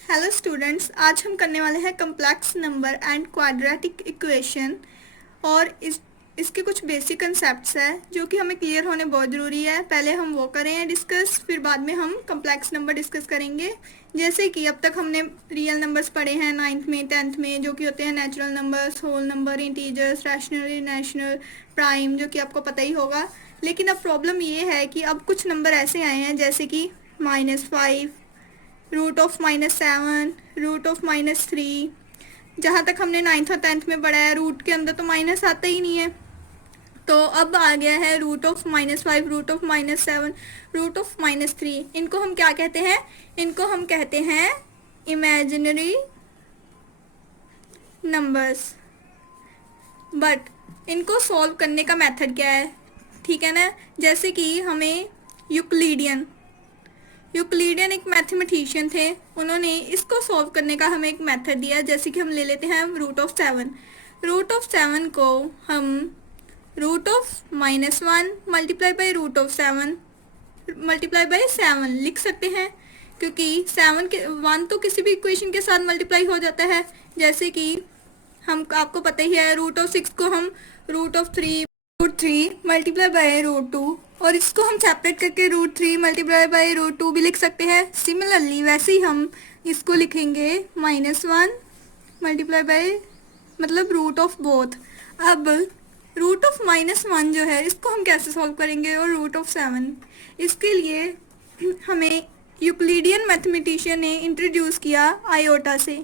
Hello students, आज हम करने वाले हैं complex number and quadratic equation. और इसके कुछ बेसिक कंसेप्ट्स हैं जो कि हमें क्लियर होने बहुत ज़रूरी है। पहले हम वो करें डिस्कस, फिर बाद में हम कम्प्लेक्स नंबर डिस्कस करेंगे। जैसे कि अब तक हमने रियल नंबर्स पढ़े हैं 9th में 10th में, जो कि होते हैं natural numbers, whole number, integers, rational, irrational, prime, जो कि आपको पता ही होगा। लेकिन अब प्रॉब्लम ये है कि अब कुछ नंबर ऐसे आए हैं जैसे कि -5, √7, √3। जहाँ तक हमने 9th और 10th में पढ़ा है, रूट के अंदर तो माइनस आता ही नहीं है। तो अब आ गया है √5, √7, √3। इनको हम क्या कहते हैं? इनको हम कहते हैं इमेजिनरी नंबर्स। बट इनको सॉल्व करने का मेथड क्या है? ठीक है ना। जैसे कि हमें यूक्लिडियन एक मैथमेटिशियन थे, उन्होंने इसको सॉल्व करने का हमें एक मेथड दिया। जैसे कि हम ले लेते हैं √7 को हम √-1 मल्टीप्लाई बाई √7 मल्टीप्लाई बाई 7 लिख सकते हैं, क्योंकि 7 के 1 तो किसी भी इक्वेशन के साथ मल्टीप्लाई हो जाता है। जैसे कि हम आपको पता ही है, √6 को हम √3 मल्टीप्लाई बाई √2, और इसको हम सेपरेट करके √3 मल्टीप्लाई बाई √2 भी लिख सकते हैं। सिमिलरली वैसे ही हम इसको लिखेंगे -1 मल्टीप्लाई बाई मतलब रूट ऑफ बोथ। अब √-1 जो है, इसको हम कैसे सॉल्व करेंगे? और √7, इसके लिए हमें यूक्लिडियन मैथमेटिशियन ने इंट्रोड्यूस किया आयोटा से।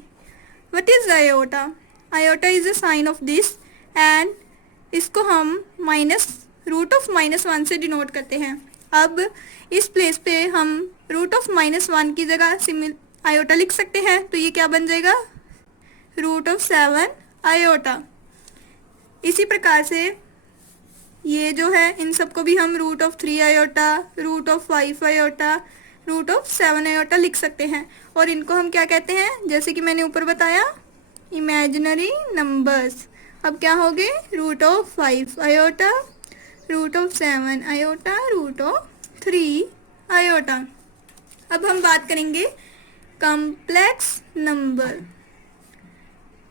What is iota? Iota is a sign of this, and इसको हम √-1 से डिनोट करते हैं। अब इस प्लेस पे हम √-1 की जगह आयोटा लिख सकते हैं, तो ये क्या बन जाएगा? √7 आयोटा। इसी प्रकार से ये जो है, इन सबको भी हम √3 आयोटा, √5 आयोटा, √7 आयोटा लिख सकते हैं। और इनको हम क्या कहते हैं? जैसे कि मैंने ऊपर बताया, इमेजिनरी नंबर्स। अब क्या हो गए? √5 आयोटा, √7 आयोटा, √3 आयोटा। अब हम बात करेंगे कॉम्प्लेक्स नंबर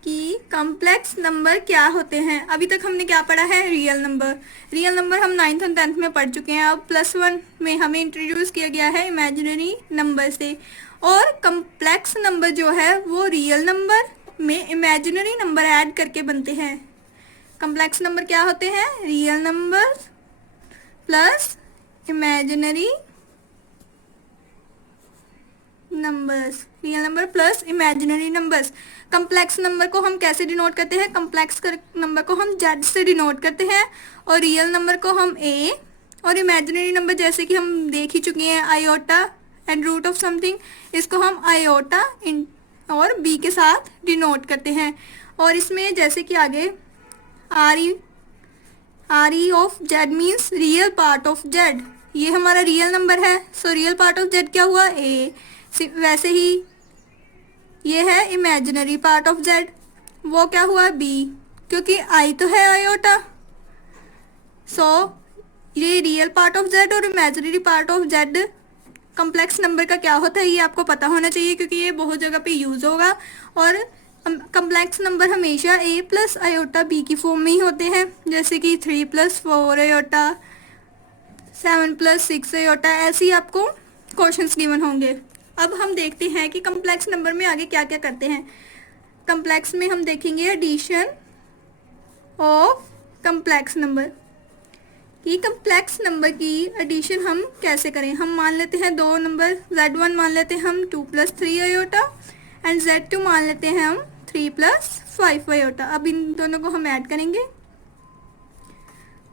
कि कॉम्प्लेक्स नंबर क्या होते हैं। अभी तक हमने क्या पढ़ा है? रियल नंबर हम 9th और 10th में पढ़ चुके हैं। अब +1 में हमें इंट्रोड्यूस किया गया है इमेजिनरी नंबर से। और कॉम्प्लेक्स नंबर जो है वो रियल नंबर में इमेजिनरी नंबर ऐड करके बनते हैं। कॉम्प्लेक्स नंबर क्या होते हैं? Real number plus imaginary numbers. Real number plus imaginary numbers. Complex number को हम कैसे डिनोट करते हैं? कॉम्प्लेक्स नंबर को हम Z से डिनोट करते हैं, और रियल नंबर को हम A, और इमेजिनरी नंबर जैसे कि हम देख ही चुके हैं, iota and root of something, इसको हम आयोटा और B के साथ डिनोट करते हैं। और इसमें जैसे कि आगे RE of Z means real part of Z। ये हमारा रियल नंबर है, so real part of Z क्या हुआ? A। वैसे ही ये है इमेजिनरी पार्ट ऑफ Z, वो क्या हुआ? B, क्योंकि I तो है आयोटा। सो ये रियल पार्ट ऑफ Z और imaginary part of Z complex number का क्या होता है, ये आपको पता होना चाहिए, क्योंकि ये बहुत जगह पे यूज होगा। और कॉम्प्लेक्स नंबर हमेशा A प्लस आयोटा B की फॉर्म में ही होते हैं, जैसे कि 3 + 4 आयोटा, 7 + 6 आयोटा, ऐसे ही आपको क्वेश्चंस गिवन होंगे। अब हम देखते हैं कि कॉम्प्लेक्स नंबर में आगे क्या क्या करते हैं। कॉम्प्लेक्स में हम देखेंगे एडिशन ऑफ कॉम्प्लेक्स नंबर, कि कॉम्प्लेक्स नंबर की एडिशन हम कैसे करें। हम मान लेते हैं दो नंबर, Z1 मान लेते हैं हम 2 + 3 आयोटा, एंड Z2 मान लेते हैं हम 3 + 5 आयोटा। अब इन दोनों को हम ऐड करेंगे,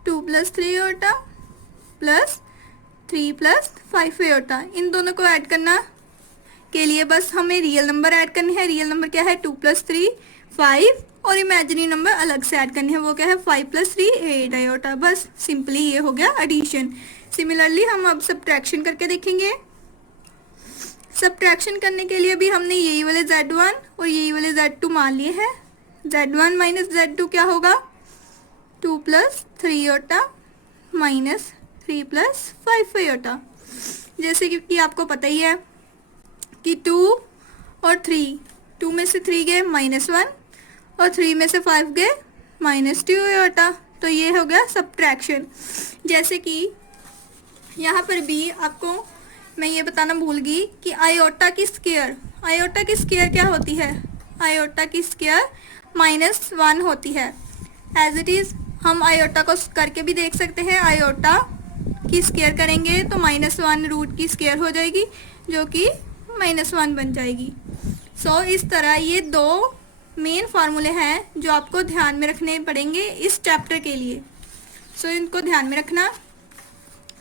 2 + 3 आयोटा प्लस 3 + 5 आयोटा। इन दोनों को ऐड करना के लिए बस हमें रियल नंबर ऐड करने हैं। रियल नंबर क्या है? 2 + 3 5, और इमेजिनरी नंबर अलग से ऐड करने हैं, वो क्या है? 5 + 3 8 आयोटा। बस सिंपली ये हो गया एडिशन। सिमिलरली हम अब सब्ट्रैक्शन करके देखेंगे। सब्ट्रैक्शन करने के लिए भी हमने यही वाले Z1 और यही वाले Z2 मान लिए हैं। Z1 - Z2 क्या होगा? 2 + 3 आयोटा माइनस 3 + 5 आयोटा। जैसे कि आपको पता ही है कि 2 और 3, 2 में से 3 गए -1 और 3 में से 5 गए -2 आयोटा। तो ये हो गया सब्ट्रैक्शन। जैसे कि यहाँ पर भी आपको मैं ये बताना भूल गई कि आयोटा की स्क्वायर क्या होती है? आयोटा की स्क्वायर -1 होती है। एज इट इज़ हम आयोटा को करके भी देख सकते हैं। आयोटा की स्क्वायर करेंगे तो -1 रूट की स्क्वायर हो जाएगी जो कि -1 बन जाएगी। सो इस तरह ये दो मेन फार्मूले हैं जो आपको ध्यान में रखने पड़ेंगे इस चैप्टर के लिए। सो इनको ध्यान में रखना।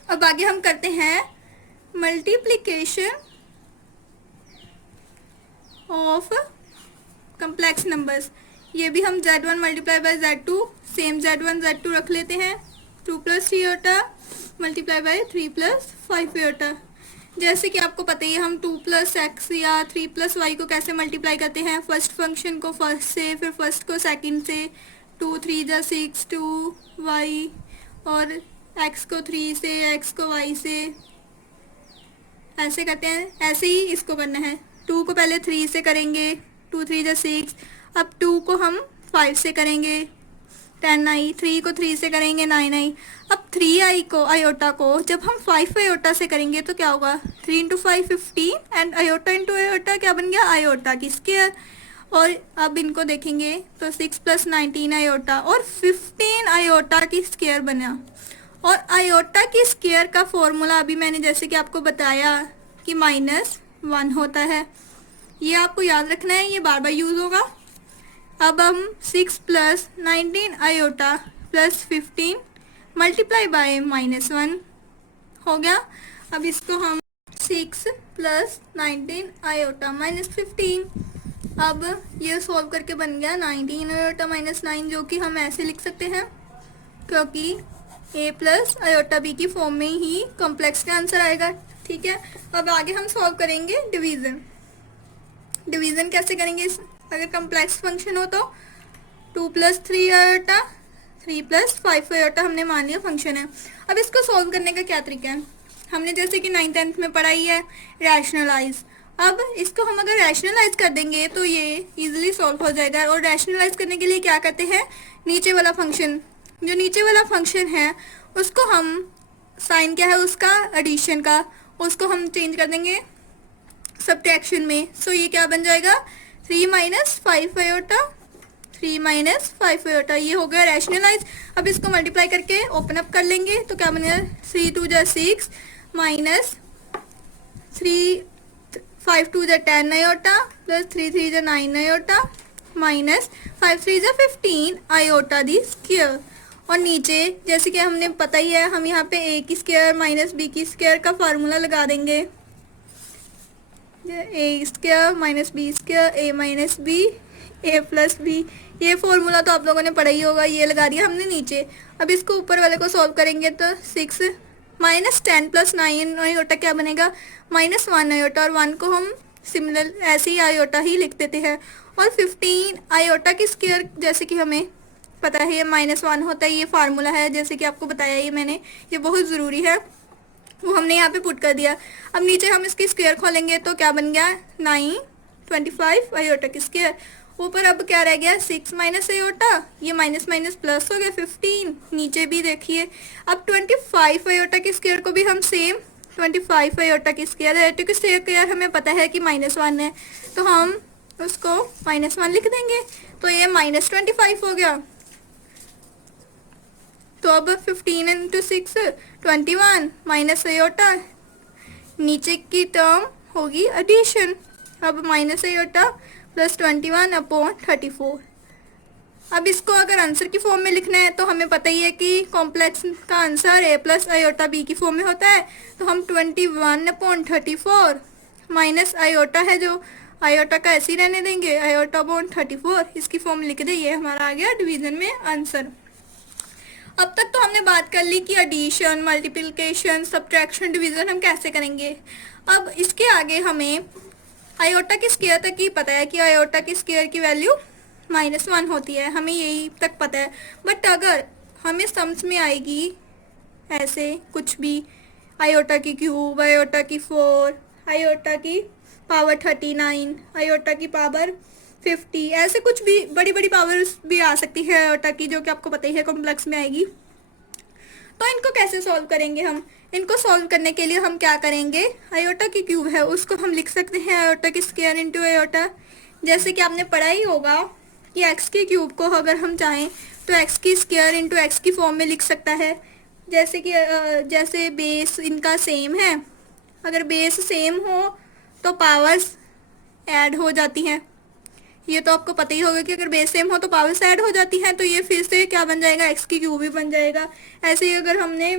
अब आगे हम करते हैं मल्टीप्लिकेशन ऑफ कम्प्लेक्स नंबर्स। ये भी हम Z1 multiply by Z2 same Z1 Z2 रख लेते हैं। 2 + 3 आयोटा मल्टीप्लाई बाय 3 + 5 आयोटा। जैसे कि आपको पता ही है हम 2 + x या 3 + y को कैसे मल्टीप्लाई करते हैं। फर्स्ट फंक्शन को फर्स्ट से, फिर फर्स्ट को सेकंड से। 2 × 3 = 6 2y और x को 3 से, x को y से, ऐसे करते हैं। ऐसे ही इसको करना है। 2 को पहले 3 से करेंगे, 2 × 3 = 6। अब 2 को हम 5 से करेंगे 10i, 3 को 3 से करेंगे 9i। अब 3i को आयोटा को जब हम 5 आयोटा से करेंगे तो क्या होगा? 3 × 5 15 एंड आयोटा इंटू आयोटा क्या बन गया? आयोटा की स्क्वायर। और अब इनको देखेंगे तो 6 + 19 आयोटा और 15 आयोटा की स्क्वायर बना। और आयोटा की स्क्वायर का फॉर्मूला अभी मैंने जैसे कि आपको बताया कि -1 होता है। ये आपको याद रखना है, ये बार बार यूज़ होगा। अब हम 6 + 19 आयोटा + 15 मल्टीप्लाई बाय -1 हो गया। अब इसको हम 6 + 19 आयोटा -15। अब ये सॉल्व करके बन गया 19 आयोटा -9, जो कि हम ऐसे लिख सकते हैं क्योंकि a + आयोटा b की फॉर्म में ही कॉम्प्लेक्स का आंसर आएगा। ठीक है। अब आगे हम सॉल्व करेंगे डिवीज़न कैसे करेंगे अगर कॉम्प्लेक्स फंक्शन हो तो 2 + 3 आयोटा 3 + 5 आयोटा हमने मान लिया फंक्शन है। अब इसको सॉल्व करने का क्या तरीका है? हमने जैसे कि 9th 10th में पढ़ा ही है रैशनलाइज। अब इसको हम अगर रैशनलाइज कर देंगे तो ये इजीली सॉल्व हो जाएगा। और रैशनलाइज करने के लिए क्या करते हैं? नीचे वाला फंक्शन है उसको हम साइन क्या है उसका एडिशन का, उसको हम चेंज कर देंगे सब्ट्रैक्शन में। सो ये क्या बन जाएगा? 3 - 5 आयोटा 3 - 5 आयोटा। ये हो गया रैशनलाइज। अब इसको मल्टीप्लाई करके ओपन अप कर लेंगे तो क्या बनेगा? 3 × 2 = 6 -3 5 × 2 = 10 आयोटा + 3 × 3 = 9 आयोटा -5 × 3 = 15 आयोटा दी स्क्वायर। और नीचे जैसे कि हमने पता ही है हम यहाँ पे a की स्क्वायर -b की स्क्वायर का फार्मूला लगा देंगे। a² - b² a - b a + b। ये फॉर्मूला तो आप लोगों ने पढ़ा ही होगा, ये लगा दिया हमने नीचे। अब इसको ऊपर वाले को सॉल्व करेंगे तो 6 -10 + 9 आयोटा क्या बनेगा? -1 आयोटा। और 1 को हम सिमिलर ऐसे ही आयोटा ही लिख देते हैं। और 15 आयोटा की स्क्वायर जैसे कि हमें पता है ये -1 होता है, ये फार्मूला है जैसे कि आपको बताया ये मैंने, ये बहुत ज़रूरी है, वो हमने यहाँ पे पुट कर दिया। अब नीचे हम इसकी स्क्वायर खोलेंगे तो क्या बन गया? 9 25 आयोटा की स्क्वायर। ऊपर अब क्या रह गया? 6 - आयोटा, ये माइनस माइनस प्लस हो गया 15। नीचे भी देखिए अब 25 आयोटा की स्क्वायर को भी हम सेम 25 आयोटा की स्क्वायर है क्योंकि स्क्वायर हमें पता है कि -1 है तो हम उसको -1 लिख देंगे। तो ये -25 हो गया। तो अब 15 × 6 21 माइनस आयोटा, नीचे की टर्म होगी एडिशन। अब -आयोटा + 21/34। अब इसको अगर आंसर की फॉर्म में लिखना है तो हमें पता ही है कि कॉम्प्लेक्स का आंसर a + आयोटा b की फॉर्म में होता है। तो हम 21/34 माइनस आयोटा है जो आयोटा का ऐसे ही रहने देंगे, आयोटा/34 इसकी फॉर्म लिख दे। ये हमारा आ गया डिवीजन में आंसर। अब तक तो हमने बात कर ली कि एडिशन, मल्टीप्लिकेशन, सब्ट्रैक्शन, डिवीजन हम कैसे करेंगे। अब इसके आगे हमें आयोटा की स्क्वायर तक ही पता है कि आयोटा की स्क्वायर की वैल्यू -1 होती है, हमें यही तक पता है। बट अगर हमें समझ में आएगी ऐसे कुछ भी, आयोटा की क्यूब, आयोटा की 4, आयोटा की पावर 39, आयोटा की पावर 50, ऐसे कुछ भी बड़ी बड़ी पावर्स भी आ सकती है आयोटा की, जो कि आपको पता ही है कॉम्प्लेक्स में आएगी। तो इनको कैसे सॉल्व करेंगे हम? इनको सॉल्व करने के लिए हम क्या करेंगे, आयोटा की क्यूब है उसको हम लिख सकते हैं आयोटा की स्क्वायर इंटू आयोटा। जैसे कि आपने पढ़ा ही होगा कि एक्स की क्यूब को अगर हम चाहें तो एक्स की स्क्वायर इंटू एक्स की फॉर्म में लिख सकता है। जैसे कि जैसे बेस इनका सेम है, अगर बेस सेम हो तो पावर्स ऐड हो जाती हैं। ये तो आपको पता ही होगा कि अगर बेस सेम हो तो पावर्स ऐड हो जाती हैं, तो ये फिर से क्या बन जाएगा, एक्स की क्यूब ही बन जाएगा। ऐसे ही अगर हमने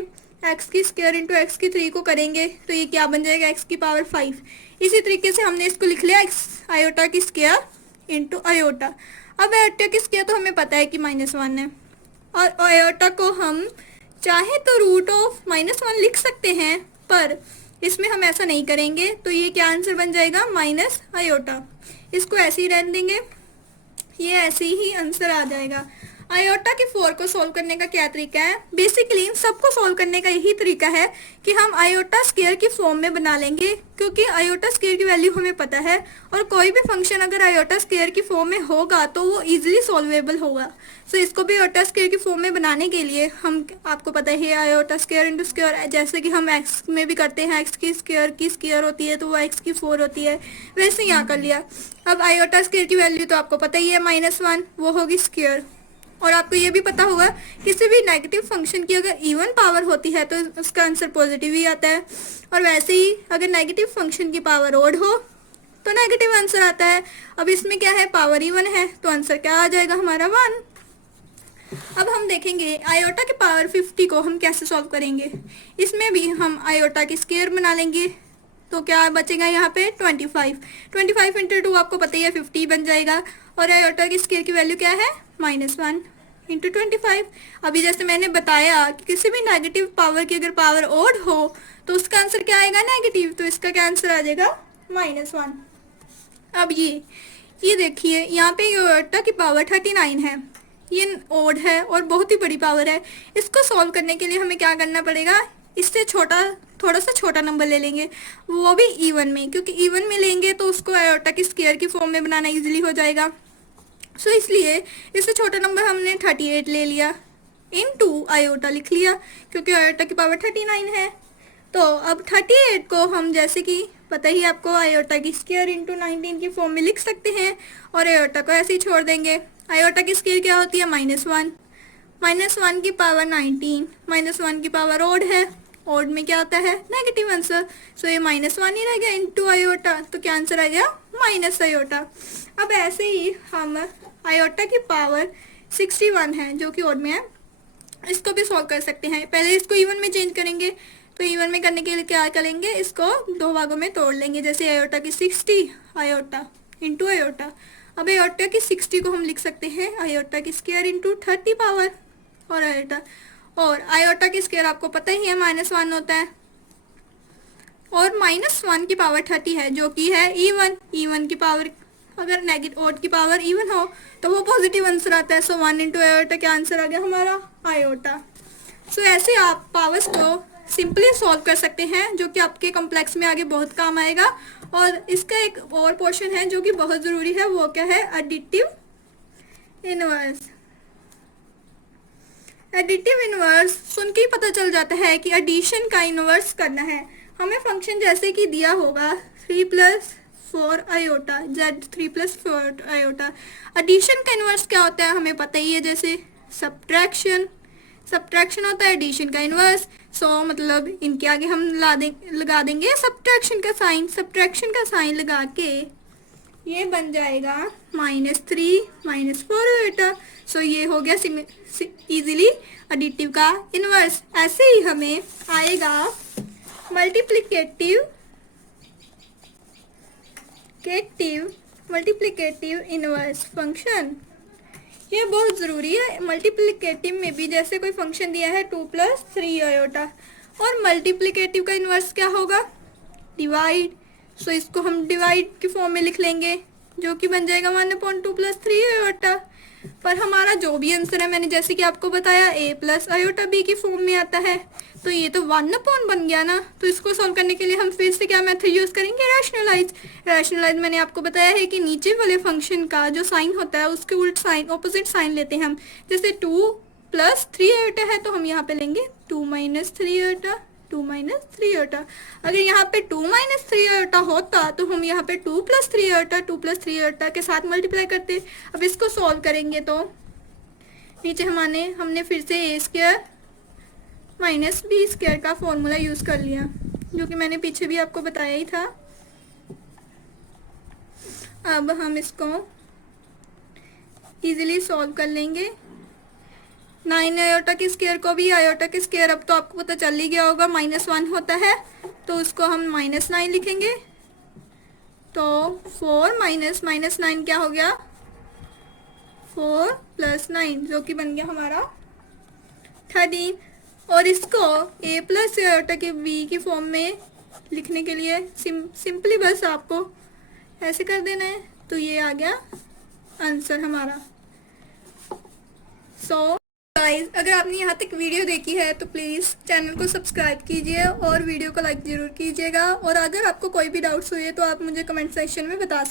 एक्स की स्क्वायर इंटू एक्स की 3 को करेंगे तो ये क्या बन जाएगा, एक्स की पावर 5। इसी तरीके से हमने इसको लिख लिया एक्स आयोटा की स्क्वायर इंटू आयोटा। अब आयोटा की स्क्वायर तो हमें पता है कि -1 है, और आयोटा को हम चाहे तो रूट ऑफ -1 लिख सकते हैं, पर इसमें हम ऐसा नहीं करेंगे। तो ये क्या आंसर बन जाएगा, माइनस आयोटा। इसको ऐसे ही रहने देंगे, ये ऐसे ही आंसर आ जाएगा। आयोटा के 4 को सॉल्व करने का क्या तरीका है, बेसिकली इन सबको सॉल्व करने का यही तरीका है कि हम आयोटा स्क्वायर की फॉर्म में बना लेंगे, क्योंकि आयोटा स्क्वायर की वैल्यू हमें पता है, और कोई भी फंक्शन अगर आयोटा स्क्वायर की फॉर्म में होगा तो वो इजीली सॉल्वेबल होगा। सो इसको भी आयोटा स्क्वायर की फॉर्म में बनाने के लिए हम, आपको पता ही है आयोटा स्क्वायर इंटू स्क्वायर, जैसे कि हम एक्स में भी करते हैं, एक्स की स्क्वायर होती है तो वो एक्स की 4 होती है, वैसे यहाँ कर लिया। अब आयोटा स्क्वायर की वैल्यू तो आपको पता ही है -1, वो होगी स्क्वायर। और आपको ये भी पता होगा किसी भी नेगेटिव फंक्शन की अगर इवन पावर होती है तो उसका आंसर पॉजिटिव ही आता है, और वैसे ही अगर नेगेटिव फंक्शन की पावर ओड हो तो नेगेटिव आंसर आता है। अब इसमें क्या है, पावर इवन है तो आंसर क्या आ जाएगा हमारा 1। अब हम देखेंगे आयोटा के पावर 50 को हम कैसे सॉल्व करेंगे। इसमें भी हम आयोटा की स्क्वायर बना लेंगे, तो क्या बचेगा यहाँ पे 25 इंटू 2 आपको पता ही है 50 बन जाएगा, और आयोटा की स्क्वायर की वैल्यू क्या है, -1 इंटू 25। अभी जैसे मैंने बताया कि किसी भी नेगेटिव पावर की अगर पावर ओड हो तो उसका आंसर क्या आएगा, नेगेटिव, तो इसका क्या आंसर आ जाएगा, -1। अब ये देखिए यहाँ पे आयोटा की पावर 39 है, ये ओड है और बहुत ही बड़ी पावर है। इसको सॉल्व करने के लिए हमें क्या करना पड़ेगा, इससे थोड़ा सा छोटा नंबर ले लेंगे, वो भी इवन में, क्योंकि इवन में लेंगे तो उसको आयोटा की स्क्वायर की फॉर्म में बनाना इजीली हो जाएगा। सो इसलिए इससे छोटा नंबर हमने 38 ले लिया, इनटू आयोटा लिख लिया, क्योंकि आयोटा की पावर 39 है। तो अब 38 को हम, जैसे कि पता ही आपको, आयोटा की स्क्वायर इंटू 19 की फॉर्म में लिख सकते हैं, और आयोटा को ऐसे ही छोड़ देंगे। आयोटा की स्क्वायर क्या होती है, -1 की पावर 19, -1 की पावर ओड है, ओड में क्या होता है, नेगेटिव आंसर। सो ये -1 ही रह गया इंटू आयोटा, तो क्या आंसर आ गया, माइनस आयोटा। अब ऐसे ही हम आयोटा की पावर 61 है जो कि ओड में है, इसको भी सॉल्व कर सकते हैं। पहले इसको इवन में चेंज करेंगे, तो इवन में करने के लिए क्या करेंगे, इसको 2 भागों में तोड़ लेंगे, जैसे आयोटा की 60 आयोटा इंटू आयोटा। अब आयोटा की 60 को हम लिख सकते हैं आयोटा की स्क्वायर इंटू 30 पावर और आयोटा, और आयोटा की स्क्वायर आपको पता ही है -1 होता है, और -1 की पावर 30 है जो कि है इवन की पावर, अगर नेगेटिव ओड की पावर इवन हो तो वो पॉजिटिव आंसर आता है। सो 1 इंटू आयोटा क्या आंसर आ गया हमारा, आयोटा। सो ऐसे आप पावर्स को सिंपली सॉल्व कर सकते हैं, जो कि आपके कॉम्प्लेक्स में आगे बहुत काम आएगा। और इसका एक और पोर्शन है जो कि बहुत ज़रूरी है, वो क्या है, एडिटिव इनवर्स। एडिटिव इनवर्स सुन के ही पता चल जाता है कि एडिशन का इनवर्स करना है। हमें फंक्शन जैसे कि दिया होगा 3+4 आयोटा, z 3+4 आयोटा। एडिशन का इनवर्स क्या होता है हमें पता ही है, जैसे सब्ट्रैक्शन होता है एडिशन का इनवर्स। सो मतलब इनके आगे हम लगा देंगे सब्ट्रैक्शन का साइन लगा के ये बन जाएगा -3 -4 आयोटा। सो ये हो गया इजीली एडिटिव का इनवर्स। ऐसे ही हमें आएगा मल्टीप्लिकेटिव इनवर्स फंक्शन। ये बहुत ज़रूरी है मल्टीप्लिकेटिव में भी। जैसे कोई फंक्शन दिया है 2+3 आयोटा, और मल्टीप्लिकेटिव का इनवर्स क्या होगा, डिवाइड। सो इसको हम डिवाइड की फॉर्म में लिख लेंगे, जो कि बन जाएगा 1/2 प्लस 3 आयोटा। पर हमारा जो भी आंसर है, मैंने जैसे कि आपको बताया, a प्लस आयोटा b की फॉर्म में आता है, तो ये तो 1 बन गया ना। तो इसको सॉल्व करने के लिए हम फिर से क्या मेथड यूज करेंगे, रैशनलाइज। रैशनलाइज मैंने आपको बताया है कि नीचे वाले फंक्शन का जो साइन होता है उसके उल्ट साइन, ऑपोजिट साइन लेते हैं हम। जैसे 2 प्लस 3 आयोटा है तो हम यहाँ पे लेंगे 2 माइनस 3 आयोटा, 2 माइनस 3 आयोटा। अगर यहाँ पे 2 माइनस 3 आयोटा होता तो हम यहाँ पे 2 प्लस 3 आयोटा, 2 प्लस 3 आयोटा के साथ मल्टीप्लाई करते। अब इसको सॉल्व करेंगे तो नीचे हमने फिर से ए स्क्वायर माइनस बी स्क्वायर का फॉर्मूला यूज कर लिया, जो कि मैंने पीछे भी आपको बताया ही था। अब हम इसको इजीली सॉल्व कर लेंगे। 9 आयोटा के स्क्वायर को भी आयोटा के स्क्वायर, अब तो आपको पता चल ही गया होगा, -1 होता है, तो उसको हम -9 लिखेंगे। तो 4 माइनस 9 क्या हो गया, 4 प्लस 9, जो कि बन गया हमारा 13। और इसको a प्लस आयोटा के b की फॉर्म में लिखने के लिए सिंपली बस आपको ऐसे कर देना है, तो ये आ गया आंसर हमारा। सो गाइस, अगर आपने यहाँ तक वीडियो देखी है तो प्लीज़ चैनल को सब्सक्राइब कीजिए और वीडियो को लाइक ज़रूर कीजिएगा। और अगर आपको कोई भी डाउट्स हुए तो आप मुझे कमेंट सेक्शन में बता सकते हैं।